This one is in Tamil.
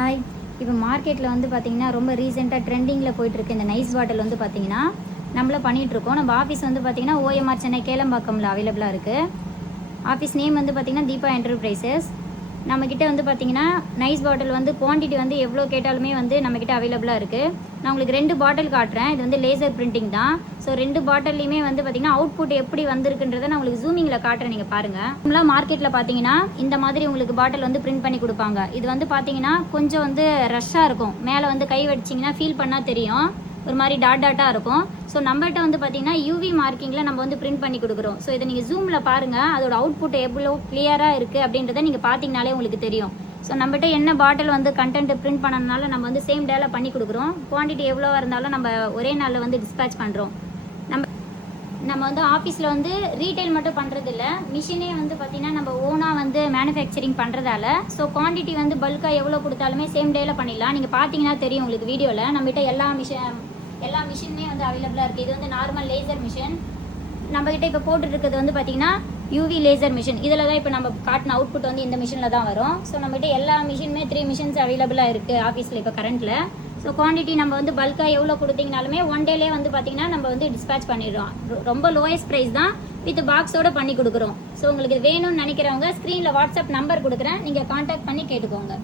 ஹாய். இப்போ மார்க்கெட்டில் வந்து பார்த்தீங்கன்னா ரொம்ப ரீசெண்டாக ட்ரெண்டிங்கில் போயிட்டுருக்கு இந்த நைஸ் பாட்டில் வந்து பார்த்தீங்கன்னா நம்மளும் பண்ணிகிட்ருக்கோம். நம்ம ஆஃபீஸ் வந்து பார்த்தீங்கன்னா ஓஎம்ஆர் சென்னை கேளம்பாக்கமில் அவைலபிளாக இருக்குது. ஆஃபீஸ் நேம் வந்து பார்த்தீங்கன்னா தீபா என்டர்பிரைசஸ். நம்மக்கிட்ட வந்து பார்த்தீங்கன்னா நைஸ் பாட்டில் வந்து குவான்டிட்டி வந்து எவ்வளோ கேட்டாலுமே வந்து நம்மக்கிட்ட அவைலபிளாக இருக்குது. நான் உங்களுக்கு 2 பாட்டில் காட்டுறேன். இது வந்து லேசர் பிரிண்டிங் தான். ஸோ 2 பாட்டில்லையுமே வந்து பார்த்தீங்கன்னா அவுட்புட் எப்படி வந்திருக்குன்றதை நான் உங்களுக்கு ஜூமிங்கில் காட்டுறேன், நீங்கள் பாருங்கள். நம்மளா மார்க்கெட்டில் பார்த்தீங்கன்னா இந்த மாதிரி உங்களுக்கு பாட்டில் வந்து பிரிண்ட் பண்ணி கொடுப்பாங்க. இது வந்து பார்த்தீங்கன்னா கொஞ்சம் வந்து ரஷ்ஷாக இருக்கும். மேலே வந்து கை வச்சிங்கன்னா ஃபீல் பண்ணால் தெரியும், ஒரு மாதிரி டாட்டாக இருக்கும். ஸோ நம்மகிட்ட வந்து பார்த்தீங்கன்னா யூவி மார்க்கிங்கில் நம்ம வந்து பிரிண்ட் பண்ணி கொடுக்குறோம். ஸோ இதை நீங்கள் ஜூமில் பாருங்கள், அதோட அவுட்புட் எவ்வளோ கிளியராக இருக்குது அப்படின்றத நீங்கள் பார்த்தீங்கனாலே உங்களுக்கு தெரியும். ஸோ நம்மகிட்ட என்ன பாட்டில் வந்து கண்டென்ட் பிரிண்ட் பண்ணனால நம்ம வந்து சேம் டேல பண்ணி கொடுக்குறோம். குவான்டிட்டி எவ்வளோவா இருந்தாலும் நம்ம ஒரே நாளில் வந்து டிஸ்பேச் பண்ணுறோம். நம்ம வந்து ஆஃபீஸில் வந்து ரீட்டைல் மட்டும் பண்ணுறதில்ல, மிஷினே வந்து பார்த்திங்கன்னா நம்ம ஓனாக வந்து மேனுஃபேக்சரிங் பண்ணுறதால ஸோ குவான்டிட்டி வந்து பல்காக எவ்வளோ கொடுத்தாலுமே சேம் டேயில் பண்ணிடலாம். நீங்கள் பார்த்தீங்கன்னா தெரியும் உங்களுக்கு வீடியோவில். நம்மகிட்ட எல்லா மிஷினுமே வந்து அவைலபிளாக இருக்குது. இது வந்து நார்மல் லேசர் மிஷின். நம்மக்கிட்ட இப்போ போட்டுருக்கிறது வந்து பார்த்திங்கன்னா யூவி லேசர் மிஷின். இதில் தான் இப்போ நம்ம காட்டின அவுட்புட் வந்து இந்த மிஷினில் தான் வரும். ஸோ நம்மகிட்ட எல்லா மிஷினுமே 3 மிஷின்ஸ் அவைலபிளாக இருக்குது ஆஃபீஸில் இப்போ கரண்ட்டில். ஸோ குவான்டிட்டி நம்ம வந்து பல்காக எவ்வளோ கொடுத்தீங்கனாலுமே ஒன் டேலே வந்து பார்த்திங்கன்னா நம்ம வந்து டிஸ்பேச் பண்ணிடுறோம். ரொம்ப லோயஸ்ட் ப்ரைஸ் தான், வித் பாக்ஸோடு பண்ணி கொடுக்குறோம். ஸோ உங்களுக்கு வேணும்னு நினைக்கிறவங்க ஸ்க்ரீனில் வாட்ஸ்அப் நம்பர் கொடுக்குறேன், நீங்கள் கான்டாக்ட் பண்ணி கேட்டுக்கோங்க.